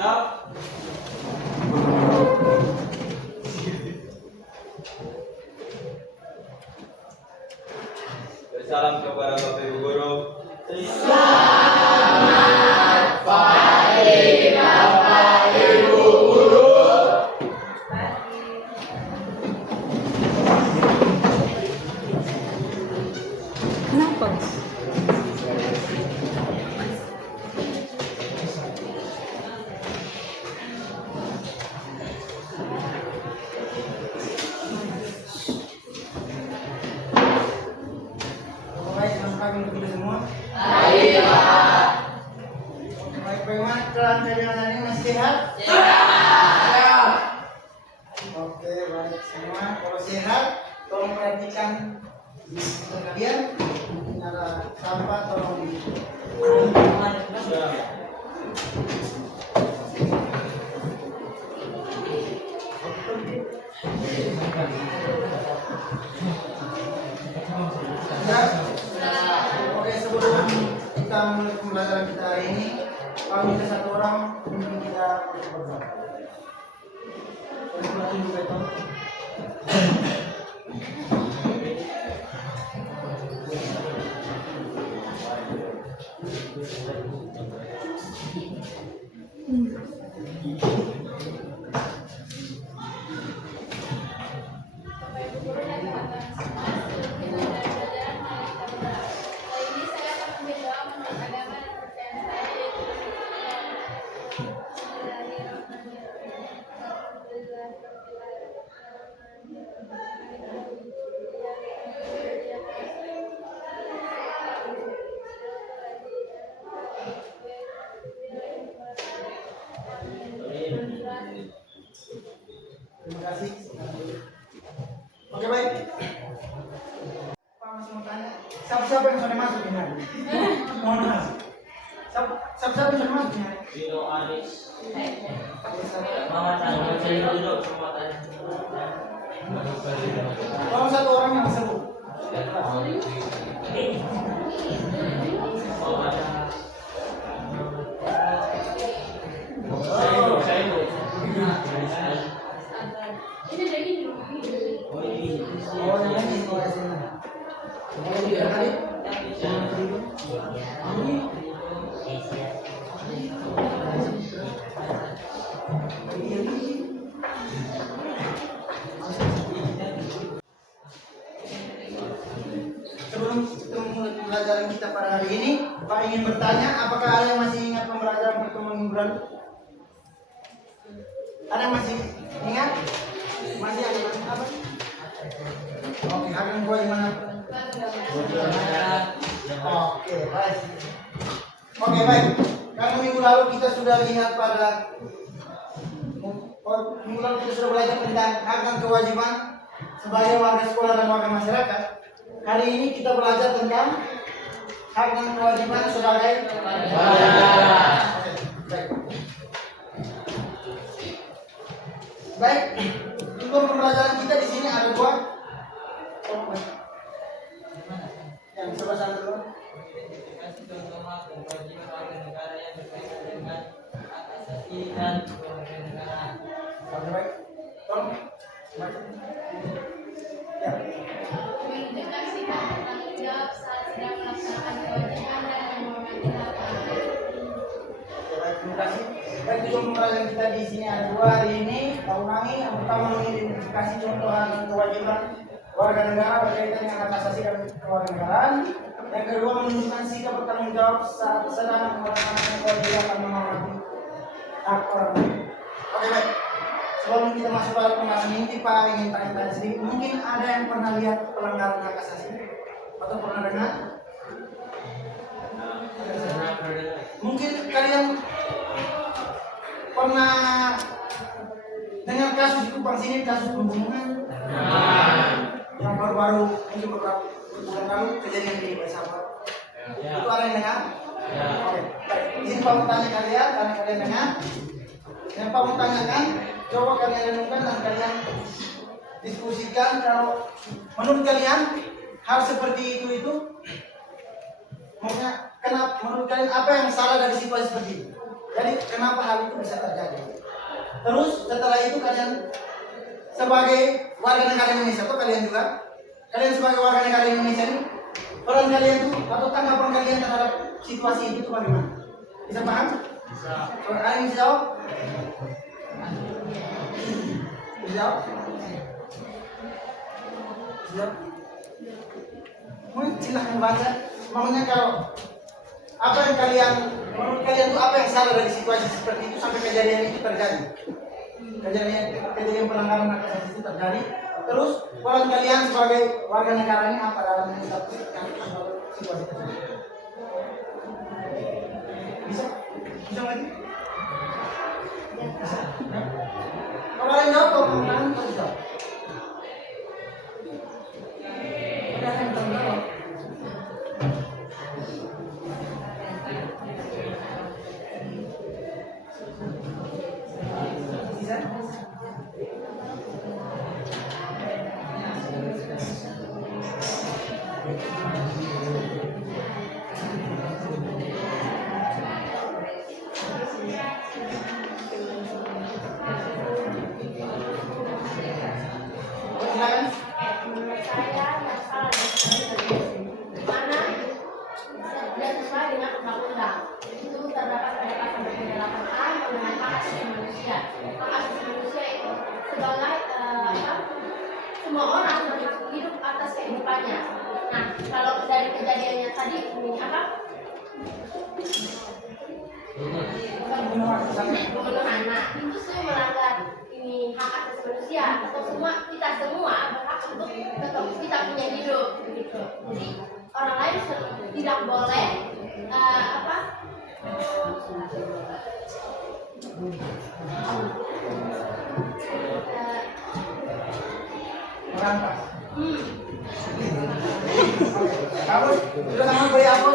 Siap. Bersalam kepada Bapak Ibu Guru. Selamat pagi Bapak Ibu Guru. Kenapa? Baik, kami begitu semua. Baik, Pak. Baik, bagaimana keadaan kalian hari ini? Masih sehat? Sehat. Oke, baik semua. Kalau sehat, tolong perhatikan di sekitar kalian. Mungkin ada sampah, tolong di. Oke, sebelum kita mulai pembelajaran kita hari ini, kami minta satu orang mungkin kita berdoa. Boleh buat dulu, Beton. Terima kasih. Oke, baik. Pak masih mau tanya, siapa yang sudah masuk ini? Mohon maaf. Siapa yang sudah masuk ini? Vino Aris. Mama Sama saya duduk semua tanya. Tolong satu orang yang disebut. Oh, ada. Saya duduk. Oh, yang ini sekolah sini. Oh, tiga kali. Sebelum mulai pembelajaran kita pada hari ini, Pak ingin bertanya, apakah ada yang masih ingat pembelajaran pertemuan minggu lalu? Ada yang masih ingat? Masih ada yang apa? Oke, hari ini gua gimana? Oke, baik. Oke, baik. Karena minggu lalu kita sudah lihat pada minggu lalu kita sudah belajar tentang hak dan kewajiban sebagai warga sekolah dan warga masyarakat. Hari ini kita belajar tentang hak dan kewajiban sebagai warga. Oke, baik. Baik, untuk pembelajaran kita di sini ada dua. Yang sebelah sana dulu. Kasih contoh hak dan kewajiban warga negara yang berkaitan dengan hak asasi dan warga negara. Oke, baik. Tolong. Ya. Mengintegrasikan bertanggung jawab saat sedang melaksanakan kewajiban dan menghormati hak. Oke, baik, terima kasih. Baik, tujuan pembelajaran kita di sini ada dua hari ini. Kita ulangi. Yang pertama mengidentifikasi contoh hak dan kewajiban warga negara berkaitan dengan hak asasi dan kewarganegaraan. Yang kedua menunjukkan sikap bertanggung jawab saat sedang melaksanakan kewajiban dan menghormati hak orang lain. Oke, baik. Sebelum kita masuk pada pembahasan inti, Pak ingin tanya-tanya sedikit. Mungkin ada yang pernah lihat pelanggaran hak asasi atau pernah dengar? Mungkin kalian pernah dengar kasus di Kupang sini, kasus pembunuhan yang baru-baru mungkin beberapa bulan lalu kejadian di Baisapa. Itu ada yang dengar? Oke, baik. Izin Pak mau tanya kalian, karena kalian dengar. Yang Pak mau tanyakan, coba kalian renungkan dan kalian diskusikan kalau menurut kalian hal seperti itu maksudnya kenapa menurut kalian apa yang salah dari situasi seperti itu? Jadi kenapa hal itu bisa terjadi? Terus setelah itu kalian sebagai warga negara Indonesia atau kalian juga, kalian sebagai warga negara Indonesia ini, peran kalian itu atau tanggapan kalian terhadap situasi itu bagaimana? Bisa paham? Bisa. Kalian bisa jawab? Bisa jawab? Bisa jawab? Mungkin silahkan baca. Makanya kalau apa yang kalian, menurut kalian itu apa yang salah dari situasi seperti itu sampai kejadian itu terjadi? Kejadian pelanggaran hak asasi itu terjadi. Terus peran kalian sebagai warga negara ini apa dalam menyikapi situasi tersebut? Bisa? Bisa lagi? Bisa? Ya? Kalau kalian jawab, kalau kalian bisa. Ada yang terjawab. Menurut saya yang salah di mana tidak sesuai dengan undang-undang. Itu terdapat pada pasal 28A mengenai hak asasi manusia. Hak asasi manusia itu sebagai semua orang berhak hidup atas kehidupannya. Nah, kalau dari kejadiannya tadi apa? Pembunuhan. Nah, itu semua melanggar ini hak asasi manusia atau kita semua berhak untuk tetap kita punya hidup begitu. Jadi orang lain tidak boleh Merampas. Kamu sudah sama beri apa?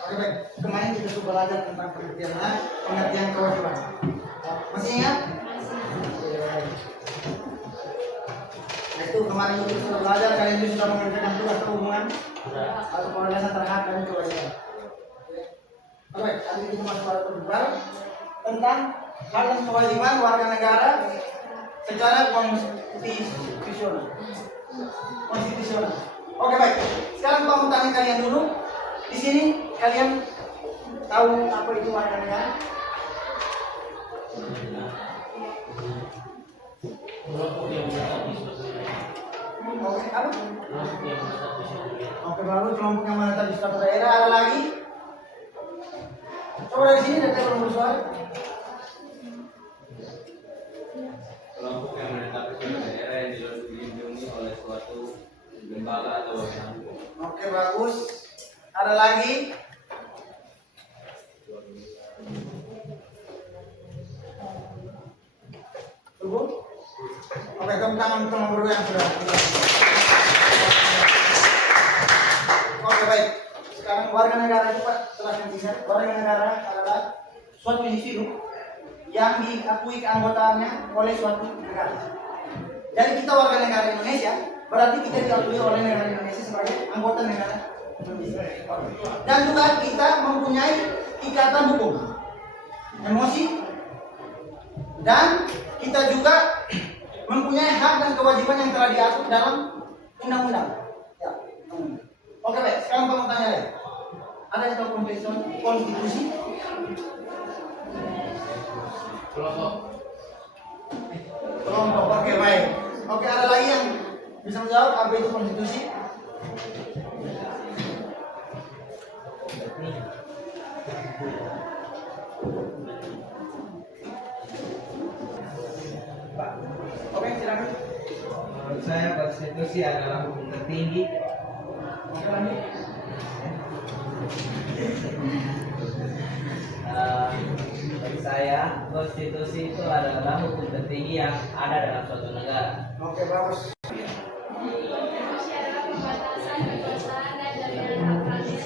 Oke baik, kemarin kita sudah belajar tentang pengertian kewajiban. Masih ingat? Nah, itu kemarin kita sudah belajar, kalian juga sudah mengerjakan tugas hubungan atau penjelasan terhadap dan kewajiban. Oke, tadi kita masuk pada pembahasan tentang hak dan kewajiban warga negara secara konstitusional. Oke baik. Sekarang kamu tanya kalian dulu. Di sini kalian tahu apa itu warga negara? Oke, apa? Oke, baru kelompok yang menetap di suatu daerah. Ada lagi? Coba dari sini data permusuhan. Kelompok yang menetap di suatu daerah yang dilindungi oleh suatu lembaga atau badan hukum. Oke, bagus. Ada lagi? Tunggu. Oke, tangan berdua yang sudah. Oke, baik. Sekarang warga negara itu Pak, setelah intinya, warga negara adalah suatu individu yang diakui keanggotaannya oleh suatu negara. Jadi kita warga negara Indonesia, berarti kita diakui oleh negara Indonesia sebagai anggota negara Indonesia. Dan juga kita mempunyai ikatan hukum, emosi, dan kita juga mempunyai hak dan kewajiban yang telah diatur dalam undang-undang. Ya, oke baik, sekarang kamu tanya deh. Ada yang tahu konstitusi? Kelompok, oke baik. Oke, ada lagi yang bisa menjawab apa itu konstitusi? Pak, oke silakan. Menurut saya konstitusi adalah hukum tertinggi. Oke lanjut. Bagi saya, konstitusi itu adalah hukum tertinggi yang ada dalam suatu negara. Oke bagus. konstitusi adalah pembatasan kekuasaan dan jaminan hak rakyat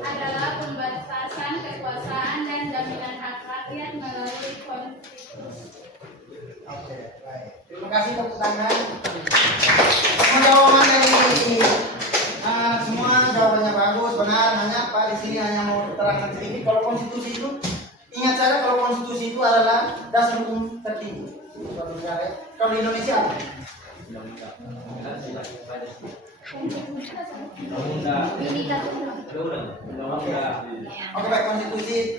dan adalah pembatasan kekuasaan dan jaminan hak rakyat melalui konstitusi. Oke, baik. Terima kasih tepuk tangan. Semua jawaban dari semua jawabannya bagus, benar. Hanya Pak di sini hanya mau terangkan sedikit. Kalau konstitusi itu, ingat saja kalau konstitusi itu adalah dasar hukum tertinggi suatu negara. Kalau di Indonesia apa? Oke baik, konstitusi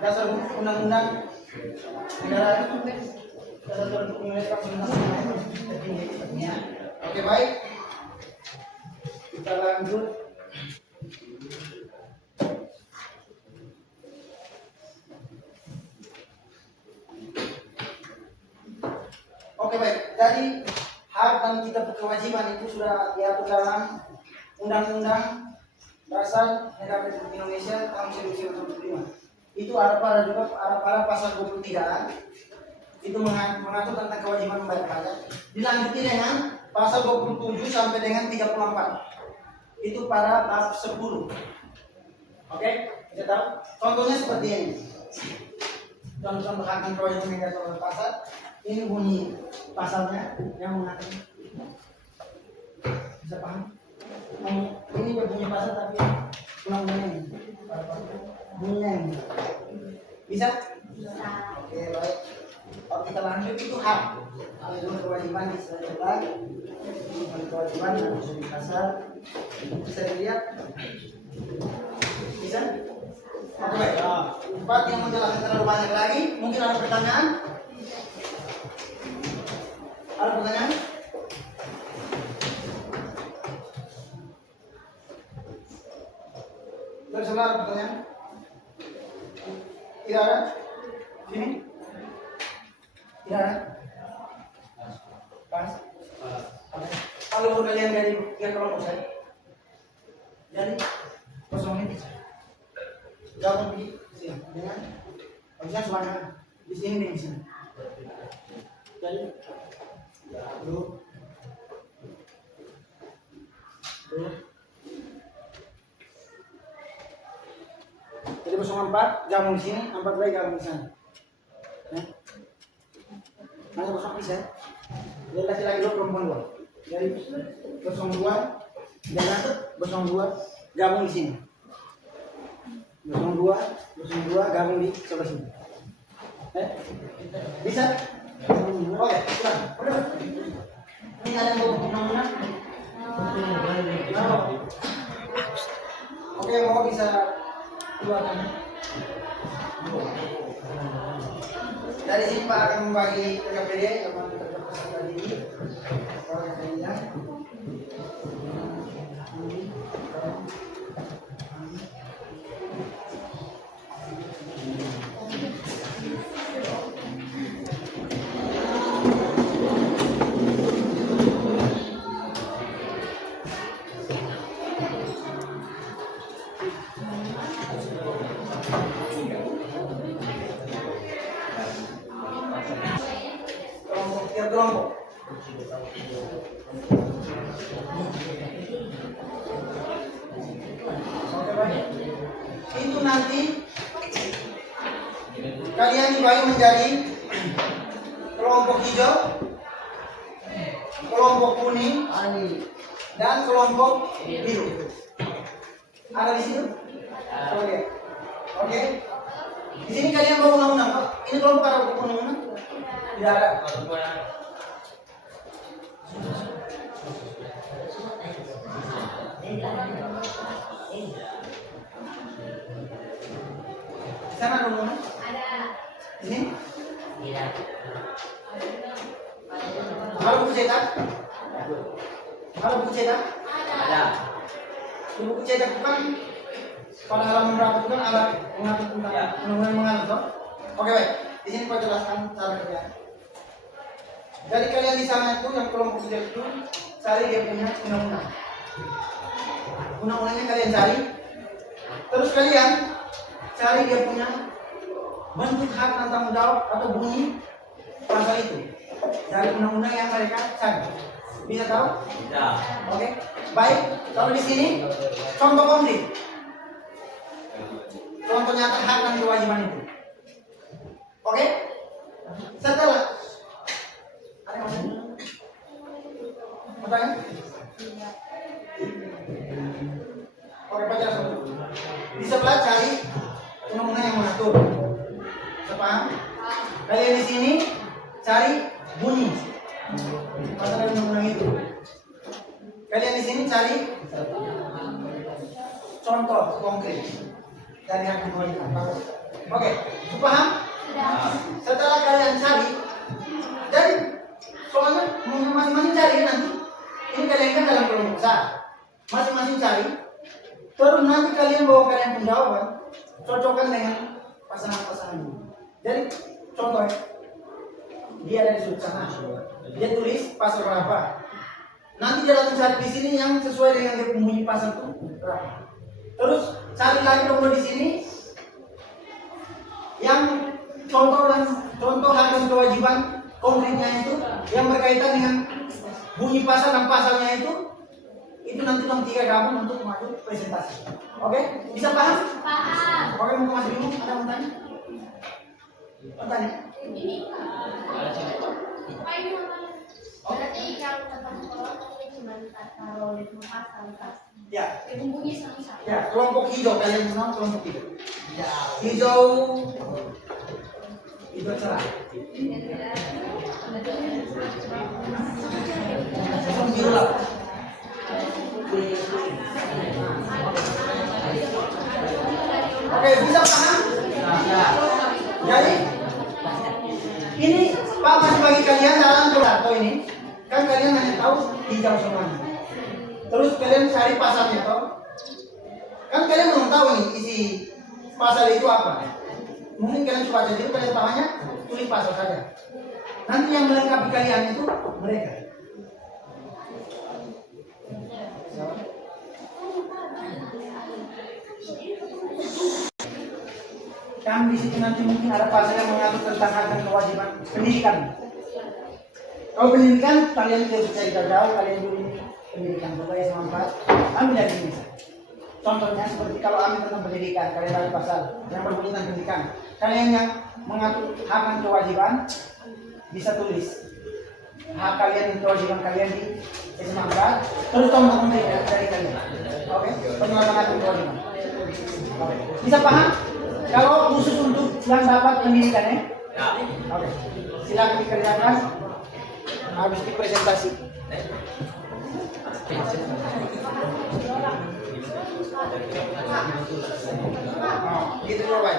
dasar undang-undang negara, dasar hukum Indonesia tertinggi. Oke baik, kita lanjut. Oke baik, dari hak dan kita kewajiban itu sudah diatur dalam Undang-Undang Dasar Negara Republik Indonesia tahun 1945. Itu ada pada pasal 23 itu mengatur tentang kewajiban membayar pajak. Dilanjuti dengan pasal 27 sampai dengan 34. Itu pada bab 10. Oke, kita tahu. Contohnya seperti ini. Contoh hak dan kewajiban negara pasal. Ini bunyi pasalnya yang mengatur. Bisa paham? Ini berbunyi pasal tapi undang-undangnya ini. Bunyinya ini. Bisa? Oke, baik. Kalau kita lanjut itu hak. Ada kewajiban di sebelah. Kewajiban yang bisa di pasal. Bisa dilihat? Bisa? Oke, baik. Empat yang menjelaskan terlalu banyak lagi. Mungkin ada pertanyaan? Ada pertanyaan? Dari sebelah ada pertanyaan? Tidak ada? Sini? Tidak ada? Pas? Kalau kalian dari tiga kelompok saya, jadi kosongin, gabung di sini dengan, bisa semuanya di sini dan di sini. Jadi, dulu. Jadi 04 gabung di sini, 4 lagi gabung di sana. Ya. Hanya 0 bisa. Jadi laki-laki 2 perempuan 2. Jadi 02 jangan 02 gabung di sini. 02 gabung di sebelah sini. Bisa? Oke, sudah. Ini ada yang mau undang-undang? Oke, mau bisa keluarkan. Dari sini Pak akan membagi PKPD yang terdapat tadi ini. Kelompok. Oke, baik. Itu nanti kalian dibagi menjadi kelompok hijau, kelompok kuning, dan kelompok biru. Ada di situ? Oke. Oke. Di sini kalian bawa undang-undang, Pak. Ini kelompok ada undang-undang? Tidak ada. Sana ada undang-undang? Ada. Ini? Tidak. Ada buku cetak? Ada buku cetak? Ada. Buku cetak bukan pada halaman berapa itu kan ada mengatur tentang undang-undang mengatur. Oke baik. Di sini Pak jelaskan cara kerja. Jadi kalian di sana itu yang kelompok hijau itu cari dia punya undang-undang. Undang-undangnya kalian cari. Terus kalian cari dia punya bentuk hak dan tanggung jawab atau bunyi pasal itu dari undang-undang yang mereka cari. Bisa tahu? Bisa. Oke. Baik. Kalau di sini contoh konkret. Contoh nyata hak dan kewajiban itu. Oke? Setelah ada yang masuk? Kalian di sini cari bunyi. Pasal undang-undang itu. Kalian di sini cari contoh konkret dari hak dan kewajiban. Oke, paham? Setelah kalian cari, jadi soalnya masing-masing cari nanti. Ini kalian kan dalam kelompok besar, masing-masing cari. Terus nanti kalian bawa kalian pun jawaban, cocokkan dengan pasangan-pasangan ini. Jadi contoh, dia ada di sudut sana, dia tulis pasal berapa. Nanti dia datang cari di sini yang sesuai dengan dia bunyi pasal itu berapa. Terus cari lagi dulu di sini yang contoh hak dan kewajiban konkretnya itu yang berkaitan dengan bunyi pasal dan pasalnya itu nanti dong 3 gabung untuk maju presentasi. Oke? Bisa paham? Paham. Oke, mau Mas Bimo ada mau tanya? Tanya? Ini. Berarti yang tentang sekolah ini cuma taruh di pasal pas. Ya. Bunyi sama-sama. Ya, kelompok hijau kalian kenal kelompok hijau. Ya. Hijau cerah. Biru lah. Oke, bisa paham? Jadi ini Pak masih bagi kalian dalam atau ini kan kalian hanya tahu hijau semuanya. Terus kalian cari pasalnya toh? Kan kalian belum tahu nih isi pasal itu apa. Mungkin kalian coba aja dulu, kalian tahunya tulis pasal saja. Nanti yang melengkapi kalian itu mereka. Kan di situ nanti mungkin ada pasal yang mengatur tentang hak dan kewajiban pendidikan. Kalau pendidikan kalian tidak bisa jauh, kalian dulu ini pendidikan berbagai semanfaat. Ambil dari ini. Contohnya seperti kalau ambil tentang pendidikan, kalian ada pasal yang berbunyi tentang pendidikan. Kalian yang mengatur hak dan kewajiban bisa tulis hak kalian dan kewajiban kalian di SMA 4. Terus contoh dari kalian. Oke, penerapan hak dan kewajiban. Bisa paham? Kalau khusus untuk yang dapat pendidikan ya? Oke, silakan dikerjakan. Habis di presentasi. Gitu dulu, Pak.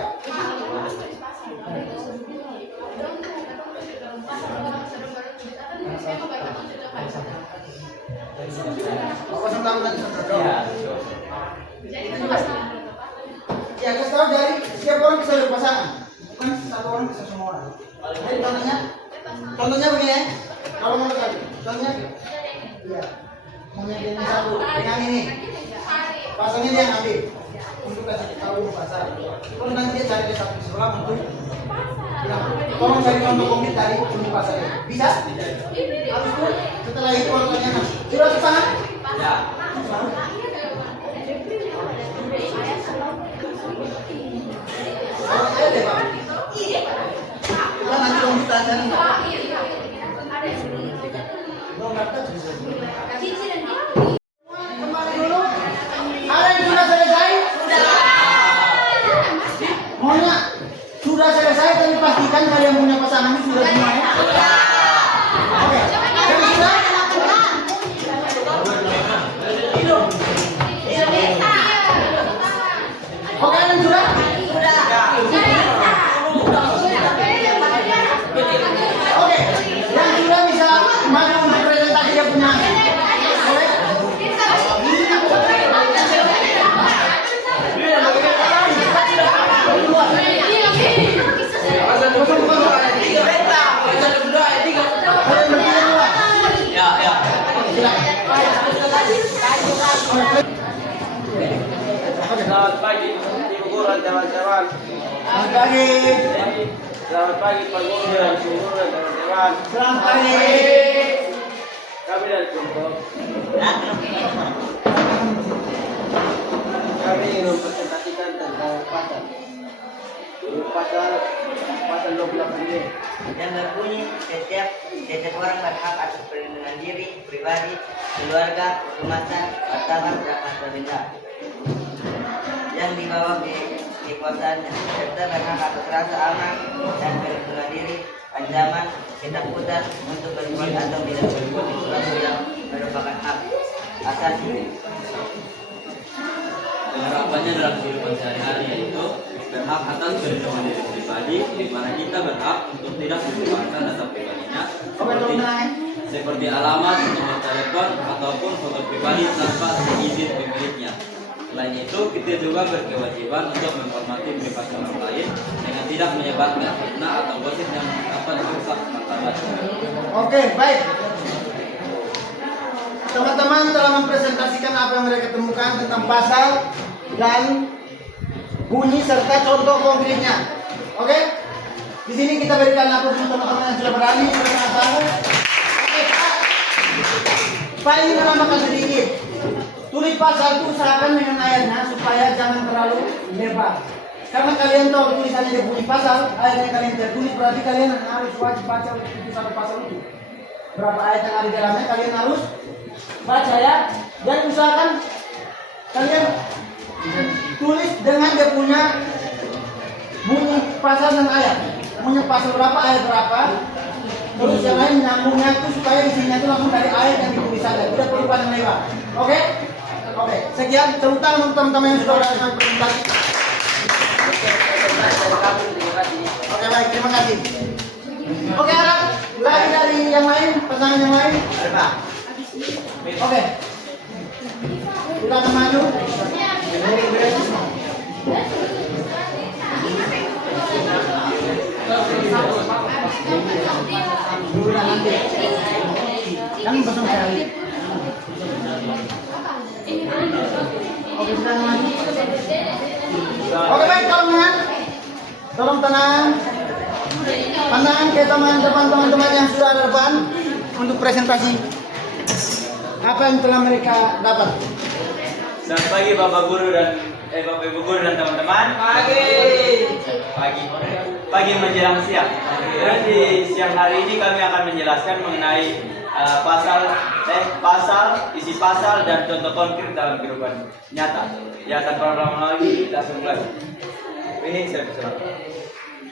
Kosong tahu nanti ya, kasih tahu dari setiap orang bisa berpasangan, bukan satu orang bisa semua orang. Jadi contohnya begini ya, kalau mau cari, contohnya, iya, mengenai satu dengan ini, pasalnya dia ambil untuk kasih tahu pasal. Terus nanti dia cari di satu sebelah untuk bilang, tolong cari contoh konkret dari untuk pasalnya. Bisa? Habis itu setelah itu pertanyaan, sudah paham? Ya. Saya deh Pak. Kita nanti dong kita cari. Kembali dulu. Ada yang sudah selesai? Sudah. Maunya sudah selesai, tapi pastikan kalian punya pasangan sudah semua ya. Oke. Yang sudah? Hidup. Oke, yang sudah? Oke, yang sudah bisa maju untuk presentasi dia punya. Boleh? Selamat pagi, Ibu Guru dan kawan-kawan. Selamat pagi. Selamat pagi, Pak Guru dan Ibu Guru dan kawan-kawan. Selamat pagi. Kami dari kelompok. Kami ingin mempresentasikan tentang pasal. Pasal 28 ini. Yang berbunyi setiap orang berhak atas perlindungan diri, pribadi, keluarga, kehormatan, martabat, dan harta benda yang dibawa ke perkuasaannya, serta berhak atas rasa aman dan perlindungan diri, ancaman, ketakutan untuk berbuat atau tidak berbuat sesuatu yang merupakan hak asasi. Harapannya dalam kehidupan sehari-hari yaitu berhak atas perlindungan diri pribadi, di mana kita berhak untuk tidak menyebarkan data pribadinya seperti alamat, nomor telepon, ataupun foto pribadi tanpa izin pemiliknya. Selain itu, kita juga berkewajiban untuk menghormati privasi orang lain dengan tidak menyebarkan fitnah atau gosip yang dapat merusak martabat. Oke, baik. Teman-teman telah mempresentasikan apa yang mereka temukan tentang pasal dan bunyi serta contoh konkretnya. Oke? Di sini kita berikan aplaus untuk teman-teman yang sudah berani serta tahu. Oke, Pak ini menambahkan sedikit. Tulis pasal itu usahakan dengan ayatnya supaya jangan terlalu lebar. Karena kalian tahu tulisannya dia bunyi pasal, ayatnya kalian tidak tulis, berarti kalian harus wajib baca itu satu pasal itu. Berapa ayat yang ada di dalamnya kalian harus baca ya. Dan usahakan kalian tulis dengan dia punya bunyi pasal dan ayat. Punya pasal berapa, ayat berapa. Terus yang lain menyambungnya itu supaya isinya itu langsung dari ayat yang ditulis saja. Tidak perlu panjang lebar. Oke? Oke, sekian terutama untuk teman-teman yang sudah melakukan presentasi. Oke, baik, terima kasih. Oke, harap lagi dari yang lain, pasangan yang lain. Oke. Silakan maju. Dulu nanti. Kan bersama sekali. Oke, silakan maju. Oke, baik, tolong tenang. Pandangan ke teman-teman yang sudah ada depan untuk presentasi apa yang telah mereka dapat. Selamat pagi Bapak Guru dan Bapak Ibu Guru dan teman-teman. Pagi menjelang siang. Dan di siang hari ini kami akan menjelaskan mengenai isi pasal dan contoh konkret dalam kehidupan nyata. Ya, tanpa lama lagi langsung mulai. Ini saya persilakan.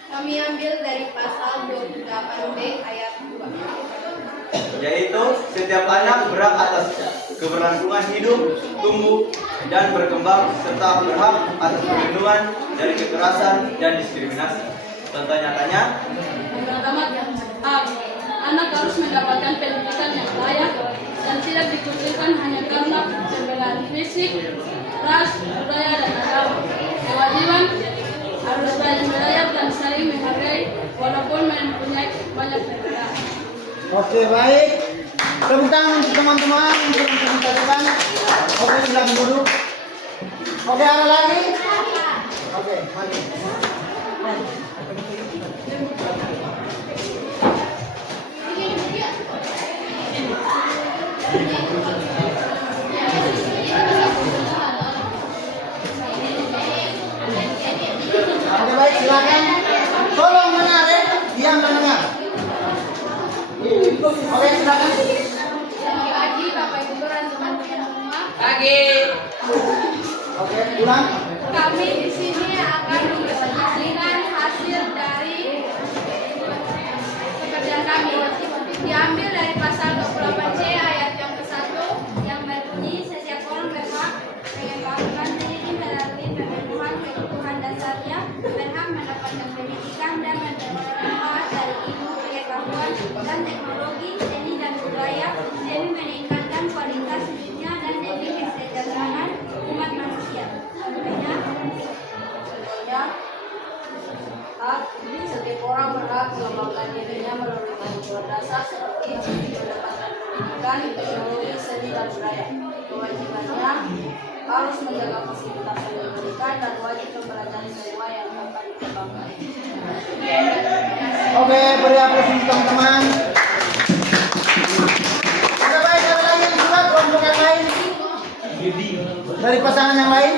Kami ambil dari pasal 28b ayat 2. Yaitu setiap anak berhak atas keberlangsungan hidup, tumbuh, dan berkembang serta berhak atas perlindungan dari kekerasan dan diskriminasi. Contoh nyatanya, Yang pertama, anak harus mendapatkan pendidikan yang layak dan tidak dikucilkan hanya karena perbedaan fisik, ras, budaya, dan agama. Kewajiban harus saling belajar dan saling menghargai walaupun mempunyai banyak perbedaan. Oke, baik. Tepuk tangan untuk teman-teman untuk mempresentasikan. Oke, silakan duduk. Oke, ada lagi? Oke, mari. Oke, baik, silakan. Tolong menarik, diam dan dengar. Oke, silakan. Selamat pagi Bapak Ibu dan teman-teman semua. Oke, ulang. Kami di sini akan mempresentasikan hasil dari pekerjaan kami. Diambil dari pasal 28C ayat yang ke-1 yang berbunyi setiap orang berhak mengembangkan diri melalui pemenuhan kebutuhan dasarnya, berhak mendapatkan pendidikan dan manfaat dari ilmu pengetahuan dan teknologi, seni dan budaya demi meningkatkan kualitas hidupnya dan demi kesejahteraan umat manusia. Contohnya, setiap orang berhak mengembangkan dirinya melalui kebutuhan dasar seperti mendapatkan pendidikan, teknologi, seni dan budaya. Kewajibannya harus menjaga fasilitas yang diberikan dan wajib mempelajari semua yang akan dikembangkan. Oke, beri aplaus untuk teman-teman. Oke, baik, ada lagi yang sudah kelompok yang lain dari pasangan yang lain.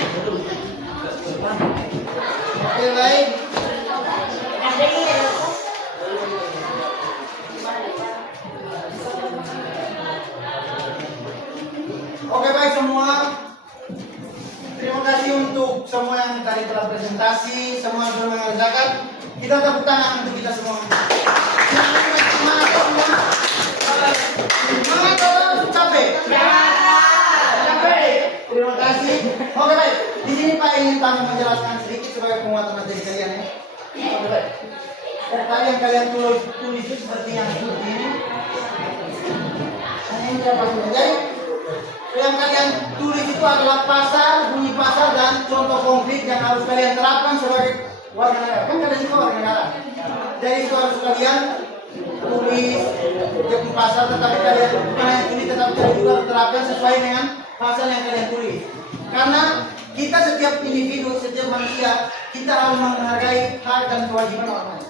Oke, baik. Oke, baik semua. Terima kasih untuk semua yang tadi telah presentasi. presentasi, semua sudah mengerjakan. Kita tepuk tangan untuk kita semua. Semangat semua. Semangat atau capek? Capek. Terima kasih. Oke baik. Di sini Pak ingin kami menjelaskan sedikit sebagai penguatan materi kalian ya. Oke baik. Tadi yang kalian tulis itu seperti yang seperti ini. Ini berapa? Jadi yang kalian tulis itu adalah pasal, bunyi pasal dan contoh konkret yang harus kalian terapkan sebagai warga negara. Kan kalian juga warga negara. Jadi itu harus kalian tulis pasal, tetapi kalian bukan hanya tulis, tetapi kalian juga harus terapkan sesuai dengan pasal yang kalian tulis. Karena kita setiap individu, setiap manusia, kita harus menghargai hak dan kewajiban orang lain.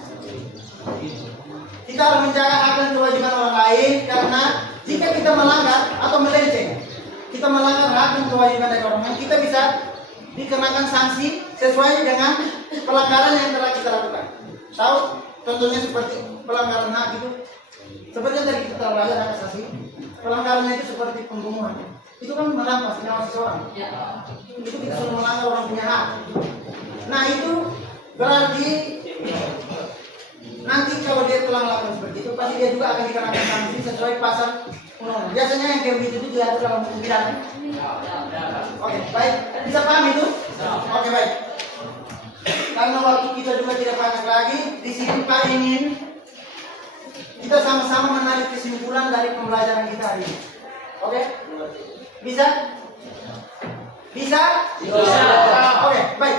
Kita harus menjaga hak dan kewajiban orang lain, karena jika kita melanggar atau melenceng, kita melanggar hak dan kewajiban dari orang lain, kita bisa dikenakan sanksi sesuai dengan pelanggaran yang telah kita lakukan. Tahu? Contohnya seperti pelanggaran hak itu, seperti yang tadi kita telah belajar hak asasi. Pelanggarannya itu seperti pembunuhan. Itu kan merampas nyawa seseorang. Itu kita sudah melanggar orang punya hak. Nah itu berarti nanti kalau dia telah melakukan seperti itu, pasti dia juga akan dikenakan sanksi sesuai pasal undang-undang. Biasanya yang kayak begitu itu diatur dalam hukum pidana. Oke, baik. Bisa paham itu? Oke, baik. Karena waktu kita juga tidak banyak lagi, di sini Pak ingin kita sama-sama menarik kesimpulan dari pembelajaran kita hari ini. Oke? Bisa? Bisa? Oke, baik.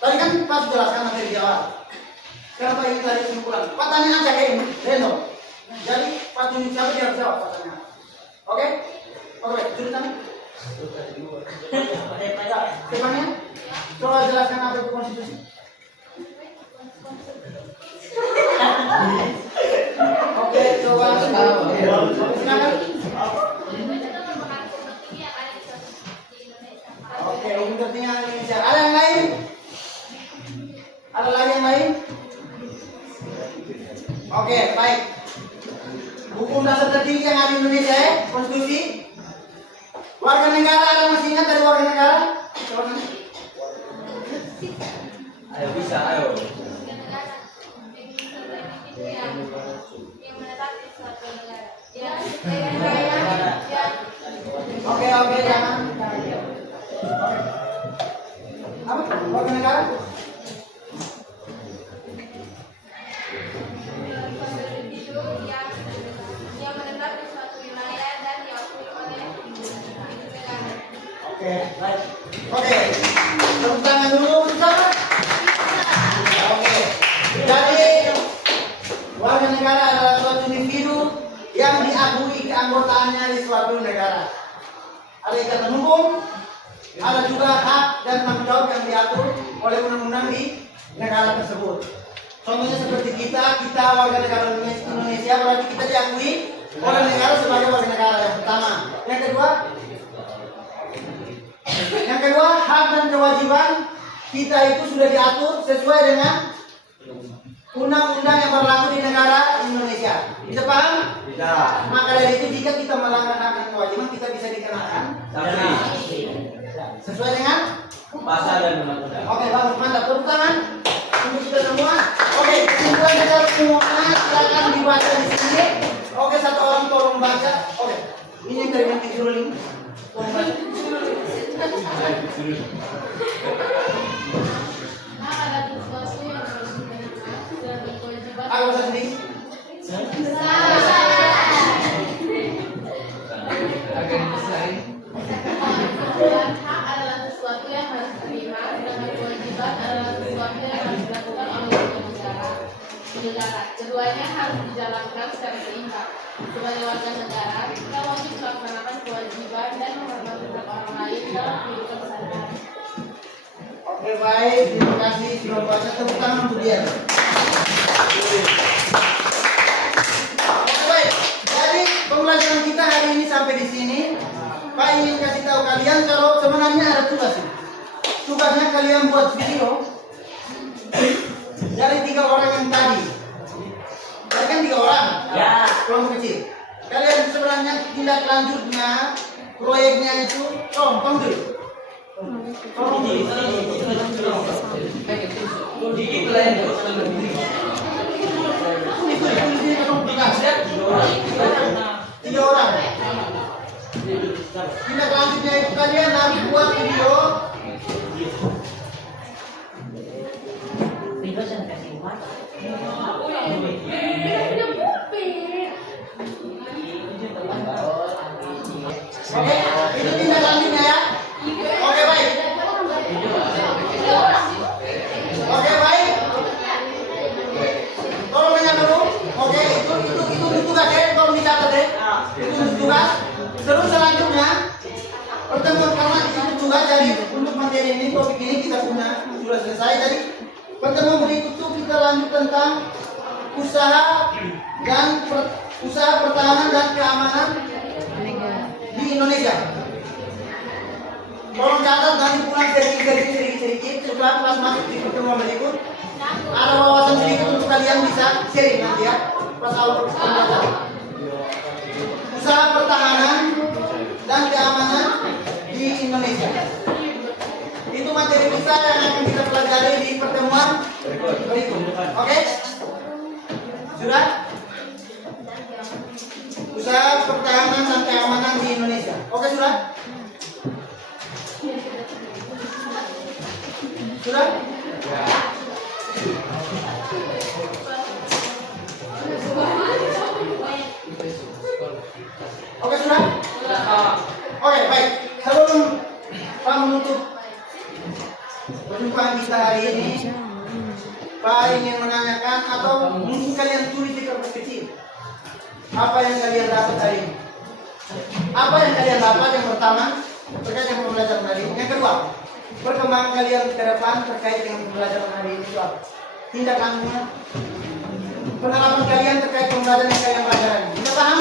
Tadi kan Pak sudah jelaskan materi di awal. Sekarang Pak ingin tarik kesimpulan. Pak tanya aja kayak ini, random. Jadi Pak tunjuk siapa dia harus jawab pertanyaan. Oke? Oke, ceritanya. Depannya, coba jelaskan apa itu konstitusi. Oke, coba. Silakan. Oke, hukum tertinggal Indonesia. Ada yang lain? Ada lagi yang lain? Oke, baik. Hukum dasar tertinggi yang ada di Indonesia ya, konstitusi. Warga negara, ada masih ingat dari warga negara? Coba nanti. Ayo bisa, ayo. Oke, jangan. Apa? Warga negara? Oke, baik. Oke, tepuk tangan dulu bersama. Oke, jadi warga negara adalah suatu individu yang diakui keanggotaannya di suatu negara. Ada ikatan hukum, ada juga hak dan tanggung jawab yang diatur oleh undang-undang di negara tersebut. Contohnya seperti kita warga negara Indonesia, berarti kita diakui oleh negara sebagai warga negara yang pertama. Yang kedua, hak dan kewajiban kita itu sudah diatur sesuai dengan undang-undang yang berlaku di negara Indonesia. Bisa paham? Bisa. Maka dari itu jika kita melanggar hak dan kewajiban, kita bisa dikenakan Sanksi. sesuai dengan Pasal dan undang-undang. Oke, bagus, mantap. Tepuk tangan untuk kita semua. Oke, kesimpulan kita semua silakan dibaca di sini. Oke, satu orang tolong baca. Oke, ini yang dari nanti ruling. Tolong baca. Ada sesuatu yang harus dilakukan dan berkewajiban. Aku bisa sendiri. Hak adalah sesuatu yang harus diterima dan kewajiban adalah sesuatu yang harus dilakukan oleh negara. Keduanya harus dijalankan secara seimbang. Sebagai warga negara, kita wajib melaksanakan kewajiban dan menghormati hak orang lain dalam kehidupan sehari-hari. Oke, baik. Terima kasih sudah baca. Tepuk tangan untuk dia. Oke, baik. Jadi pembelajaran kita hari ini sampai di sini. Pak ingin kasih tahu kalian kalau sebenarnya ada tugas. Tugasnya kalian buat video dari 3 orang yang tadi. Tadi kan 3 orang. Ya. Kelompok kecil. Kalian sebenarnya tindak lanjutnya proyeknya itu tolong panggil. Tolong tiga orang. Tindak lanjutnya itu kalian harus buat video. Oke, itu tindak lanjutnya ya. Oke, baik. Oke, baik. Tolong dengar dulu. Oke, itu tugas ya, tolong dicatat deh. Itu tugas. Terus selanjutnya pertemuan karena itu tugas jadi untuk materi ini topik ini kita sudah selesai. Jadi pertemuan berikut itu kita lanjut tentang usaha pertahanan dan keamanan di Indonesia. Tolong catat nanti pulang sedikit setelah kelas masuk di pertemuan berikut. Ada wawasan sedikit untuk kalian bisa sharing nanti ya pas awal pembelajaran. Usaha pertahanan dan keamanan di Indonesia. Itu materi besar yang akan kita pelajari di pertemuan berikut. Oke? Sudah? Usaha pertahanan dan keamanan di Indonesia. Oke, sudah? Sudah? Oke, sudah? Oke, baik. Sebelum Pak menutup perjumpaan kita hari ini, Pak ingin menanyakan atau mungkin kalian tulis di kertas kecil apa yang kalian dapat hari ini. Apa yang kalian dapat? Yang pertama terkait dengan pembelajaran hari ini. Yang kedua, perkembangan kalian ke depan terkait dengan pembelajaran hari ini itu apa? Tindak lanjutnya, penerapan kalian terkait pembelajaran yang kalian pelajari. Kita paham?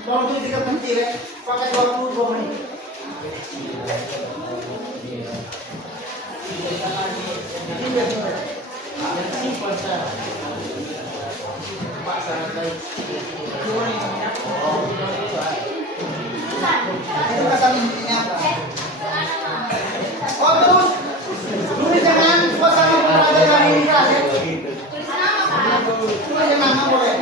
Tolong tulis di kertas kecil ya. Pakai 22 menit. Itu kata intinya apa? Oh, terus tulis dengan suasana pembelajaran hari ini kelas ya. Tulis yang nama boleh.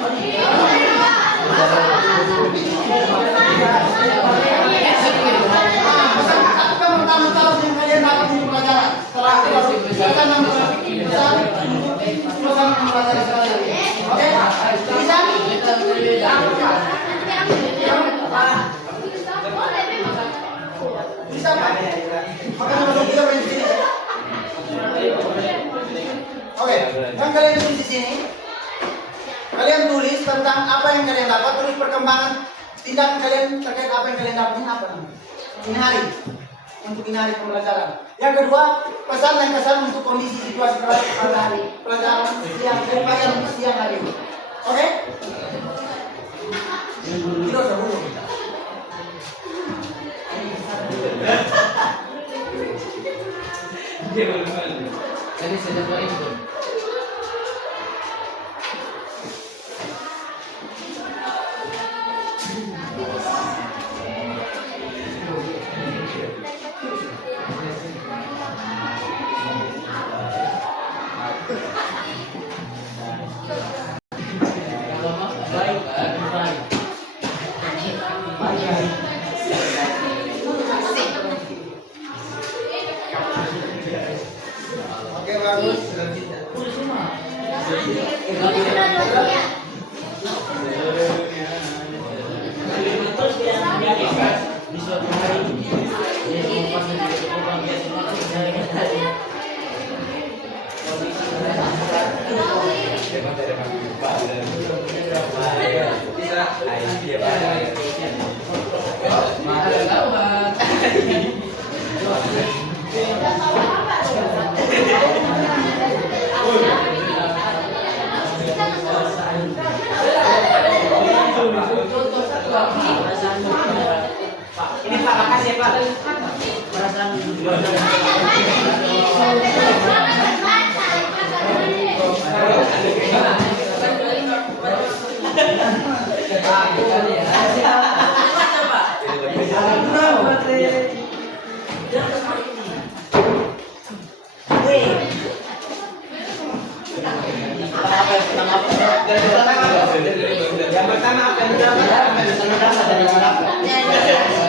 Apakah pertama kali yang kalian dapat di pelajaran? Setelah itu kita nambah suasana pembelajaran sekali. Oke? Bisa? Bisa Pak? Maka nomor 3 berada di sini. Oke, yang kalian tulis di sini, kalian tulis tentang apa yang kalian dapat, terus perkembangan tindakan kalian terkait apa yang kalian dapat ini apa namanya? Ini hari untuk ini hari pembelajaran. Yang kedua, pesan dan kesan untuk kondisi situasi pada hari pelajaran siang siang hari ini. Oke? Tidak usah dulu. Jadi sudah buat itu. Oke, bagus. Ini Pak, makasih ya Pak. Perasaan akan dapat dari mana?